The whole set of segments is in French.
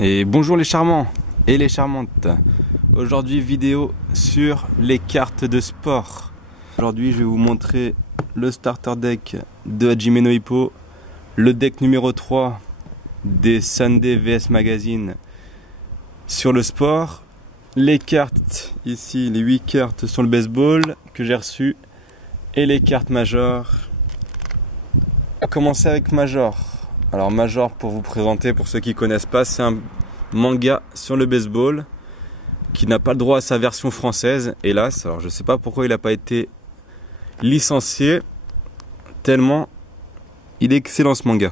Et bonjour les charmants et les charmantes. Aujourd'hui vidéo sur les cartes de sport. Aujourd'hui je vais vous montrer le starter deck de Hajime no Ippo, le deck numéro 3 des Sunday vs Magazine sur le sport, les cartes ici, les 8 cartes sur le baseball que j'ai reçues et les cartes Major. On va commencer avec Major. Alors Major, pour vous présenter, pour ceux qui ne connaissent pas, c'est un manga sur le baseball qui n'a pas le droit à sa version française, hélas. Alors je ne sais pas pourquoi il n'a pas été licencié, tellement il est excellent ce manga.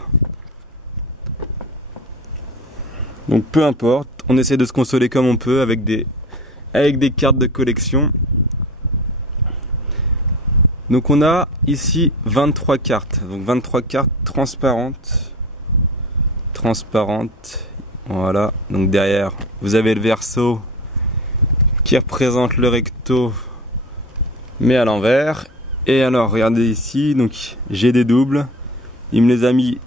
Donc peu importe, on essaie de se consoler comme on peut avec des cartes de collection. Donc on a ici 23 cartes, donc 23 cartes transparentes. Voilà, donc derrière vous avez le verso qui représente le recto mais à l'envers. Et alors regardez ici, donc j'ai des doubles, il me les a mis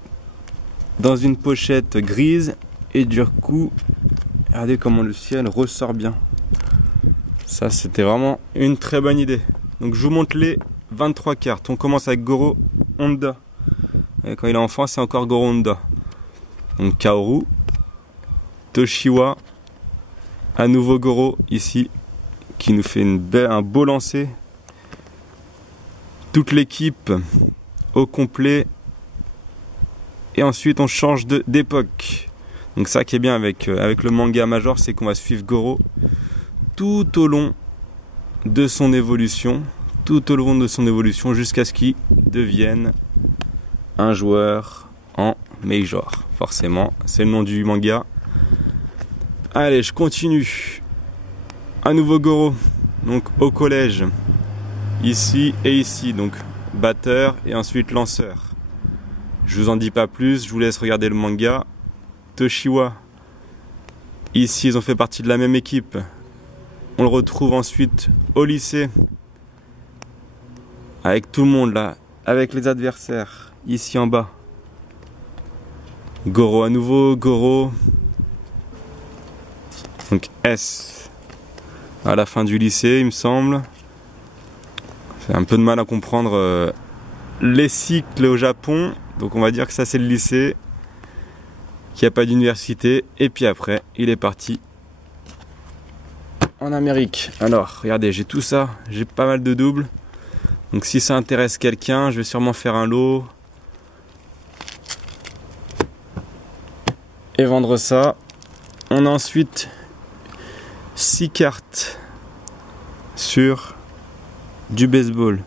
dans une pochette grise et du coup regardez comment le ciel ressort bien. Ça c'était vraiment une très bonne idée. Donc je vous montre les 23 cartes. On commence avec Goro Honda. Et quand il est enfant c'est encore Goro Honda. Donc Kaoru, Toshiwa, à nouveau Goro ici, qui nous fait un beau lancer. Toute l'équipe au complet. Et ensuite on change d'époque. Donc ça qui est bien avec le manga Major, c'est qu'on va suivre Goro tout au long de son évolution. Jusqu'à ce qu'il devienne un joueur en Major. Forcément, c'est le nom du manga. Allez, je continue. Un nouveau Goro, donc au collège, ici et ici, donc batteur et ensuite lanceur. Je vous en dis pas plus, je vous laisse regarder le manga. Toshiwa, ici ils ont fait partie de la même équipe. On le retrouve ensuite au lycée, avec tout le monde là, avec les adversaires, ici en bas. Goro à nouveau, Goro. Donc S à la fin du lycée, il me semble. C'est un peu de mal à comprendre les cycles au Japon. Donc on va dire que ça c'est le lycée, qu'il n'y a pas d'université. Et puis après, il est parti en Amérique. Alors, regardez, j'ai tout ça. J'ai pas mal de doubles. Donc si ça intéresse quelqu'un, je vais sûrement faire un lot. Et vendre ça. On a ensuite 6 cartes sur du baseball.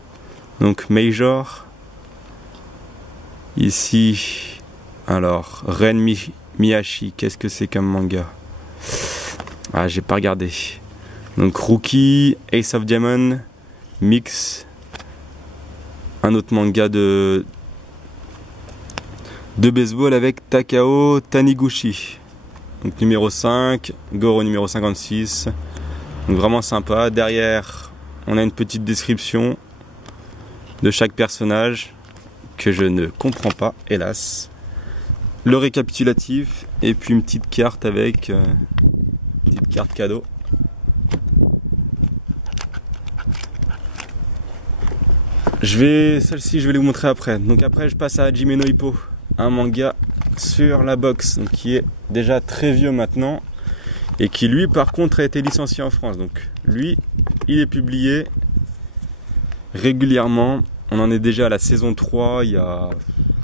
Donc Major. Ici, alors Ren Miyashi, qu'est-ce que c'est comme manga? Ah, j'ai pas regardé. Donc Rookie, Ace of Diamond, Mix. Un autre manga de baseball avec Takao Taniguchi. Donc numéro 5, Goro numéro 56. Donc vraiment sympa. Derrière, on a une petite description de chaque personnage que je ne comprends pas, hélas. Le récapitulatif et puis une petite carte avec une petite carte cadeau. Celle-ci, je vais vous montrer après. Donc après, je passe à Hajime no Ippo, un manga sur la boxe, donc qui est déjà très vieux maintenant et qui lui, par contre, a été licencié en France. Donc lui, il est publié régulièrement. On en est déjà à la saison 3. Il y a,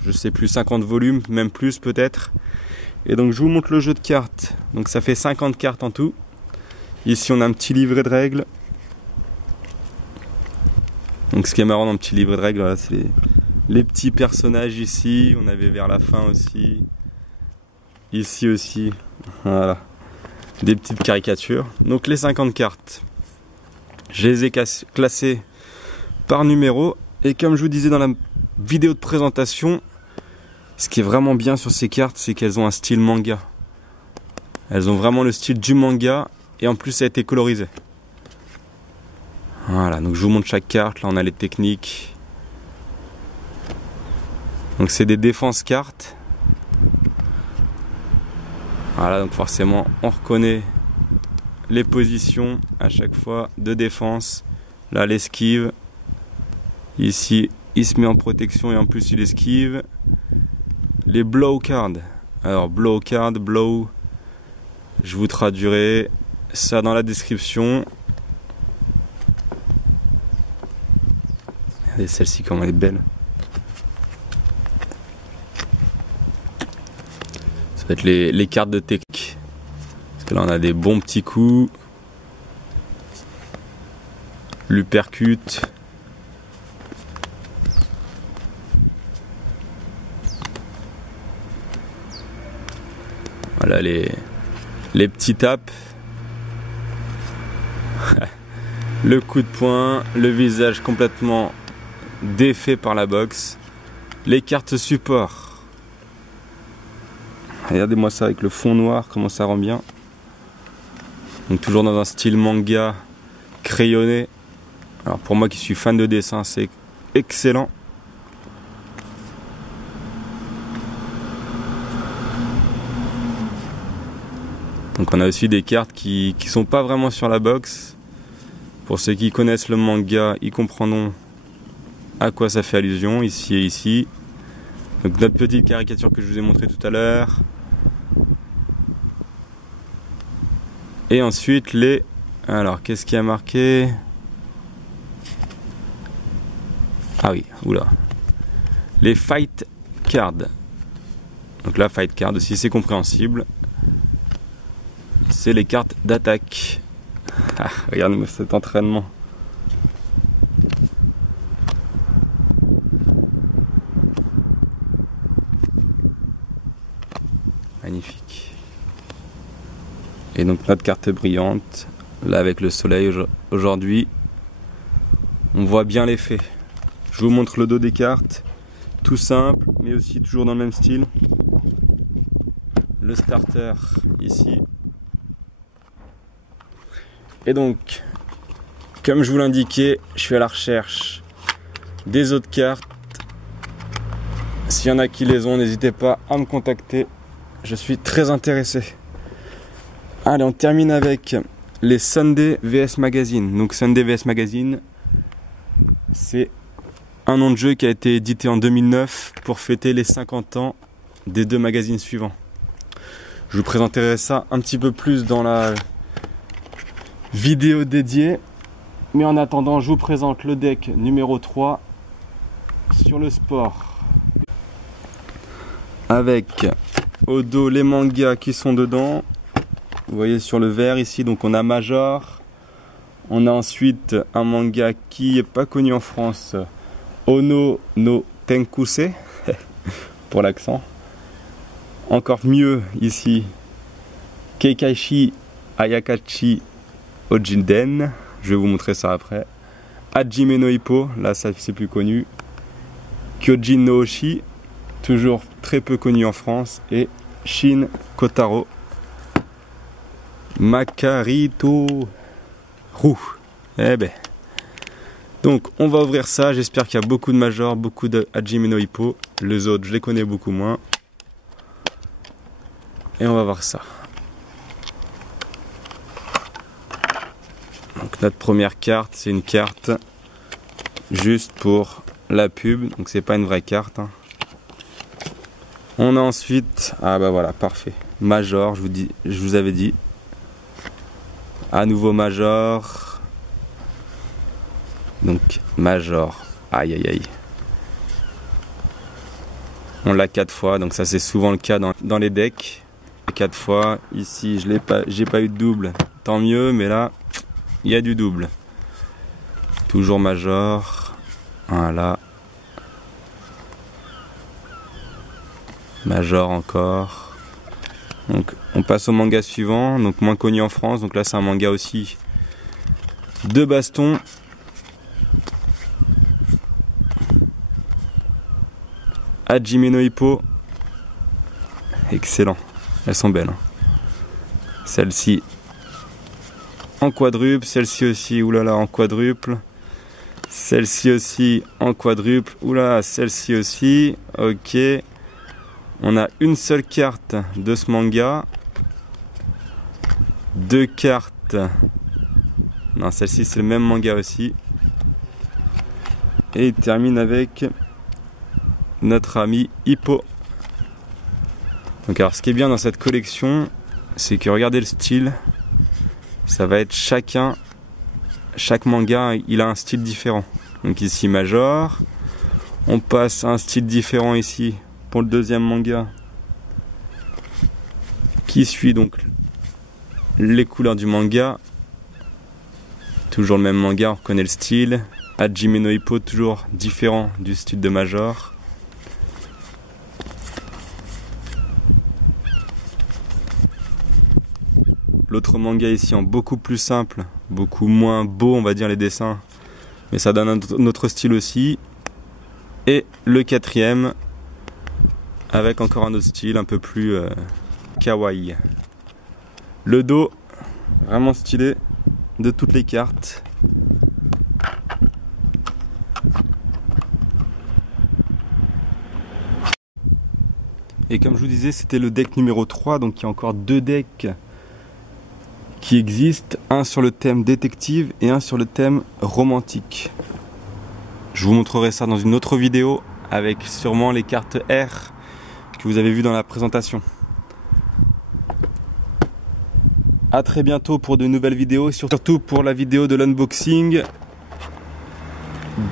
je sais plus, 50 volumes, même plus peut-être. Et donc je vous montre le jeu de cartes. Donc ça fait 50 cartes en tout. Ici, on a un petit livret de règles. Donc ce qui est marrant dans le petit livret de règles, voilà, c'est les petits personnages ici. On avait vers la fin aussi. Ici aussi. Voilà. Des petites caricatures. Donc les 50 cartes, je les ai classées par numéro. Et comme je vous disais dans la vidéo de présentation, ce qui est vraiment bien sur ces cartes, c'est qu'elles ont un style manga. Elles ont vraiment le style du manga. Et en plus, ça a été colorisé. Voilà, donc je vous montre chaque carte. Là, on a les techniques. Donc c'est des défenses cartes. Voilà, donc forcément on reconnaît les positions à chaque fois de défense. Là l'esquive. Ici il se met en protection et en plus il esquive. Les blow cards. Alors blow card, blow. Je vous traduirai ça dans la description. Regardez celle-ci comment elle est belle. Ça va être les cartes de tech. Parce que là on a des bons petits coups. L'uppercut. Voilà les petits tapes. Le coup de poing, le visage complètement défait par la boxe. Les cartes support. Regardez-moi ça avec le fond noir, comment ça rend bien. Donc toujours dans un style manga crayonné. Alors pour moi qui suis fan de dessin, c'est excellent. Donc on a aussi des cartes qui sont pas vraiment sur la boxe. Pour ceux qui connaissent le manga, ils comprendront à quoi ça fait allusion, ici et ici. Donc notre petite caricature que je vous ai montré tout à l'heure. Et ensuite les... Alors qu'est-ce qui a marqué? Ah oui, oula. Les fight cards. Donc la fight card aussi c'est compréhensible. C'est les cartes d'attaque. Ah, regardez-moi cet entraînement. Magnifique. Et donc notre carte brillante. Là avec le soleil aujourd'hui, on voit bien l'effet. Je vous montre le dos des cartes. Tout simple, mais aussi toujours dans le même style. Le starter ici. Et donc, comme je vous l'indiquais, je suis à la recherche des autres cartes. S'il y en a qui les ont, n'hésitez pas à me contacter. Je suis très intéressé. Allez, on termine avec les Sunday vs Magazine. Donc Sunday vs Magazine, c'est un nom de jeu qui a été édité en 2009 pour fêter les 50 ans des deux magazines suivants. Je vous présenterai ça un petit peu plus dans la vidéo dédiée, mais en attendant je vous présente le deck numéro 3 sur le sport, avec au dos les mangas qui sont dedans. Vous voyez sur le vert ici, donc on a Major, on a ensuite un manga qui est pas connu en France, Ono no Tenkuse pour l'accent. Encore mieux ici, Keikaishi Ayakachi Ojinden, je vais vous montrer ça après. Hajime no Ippo, là ça c'est plus connu. Kyojin no Oshi, toujours très peu connu en France. Et Shin Kotaro Makarito Ru. Eh ben. Donc on va ouvrir ça, j'espère qu'il y a beaucoup de Major, beaucoup de Hajime no Ippo. Les autres je les connais beaucoup moins. Et on va voir ça. Donc notre première carte, c'est une carte juste pour la pub, donc c'est pas une vraie carte. Hein. On a ensuite, ah bah voilà, parfait. Major, je vous avais dit. À nouveau Major. Donc Major, aïe aïe aïe. On l'a 4 fois, donc ça c'est souvent le cas dans les decks. 4 fois, ici j'ai pas eu de double, tant mieux, mais là il y a du double. Toujours Major, voilà. Major encore. Donc on passe au manga suivant, donc moins connu en France, donc là c'est un manga aussi de baston. Hajime no Ippo, excellent, elles sont belles. Hein. Celle-ci en quadruple, celle-ci aussi, oulala, en quadruple. Celle-ci aussi en quadruple, oula, celle-ci aussi, ok. On a une seule carte de ce manga. 2 cartes. Non, celle-ci c'est le même manga aussi. Et il termine avec notre ami Hippo. Donc alors ce qui est bien dans cette collection, c'est que regardez le style, ça va être chaque manga il a un style différent. Donc ici Major, on passe à un style différent ici pour le deuxième manga qui suit donc les couleurs du manga. Toujours le même manga, on reconnaît le style. Hajime no Ippo, toujours différent du style de Major. L'autre manga ici en beaucoup plus simple, beaucoup moins beau on va dire les dessins, mais ça donne un autre style aussi. Et le quatrième avec encore un autre style un peu plus kawaii. Le dos vraiment stylé de toutes les cartes. Et comme je vous disais, c'était le deck numéro 3, donc il y a encore 2 decks qui existent, un sur le thème détective et un sur le thème romantique. Je vous montrerai ça dans une autre vidéo avec sûrement les cartes R que vous avez vues dans la présentation. A très bientôt pour de nouvelles vidéos, surtout pour la vidéo de l'unboxing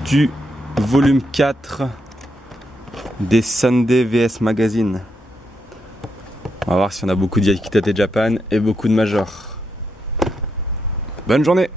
du volume 4 des Sunday vs Magazine. On va voir si on a beaucoup de Yakitate Japan et beaucoup de Major. Bonne journée!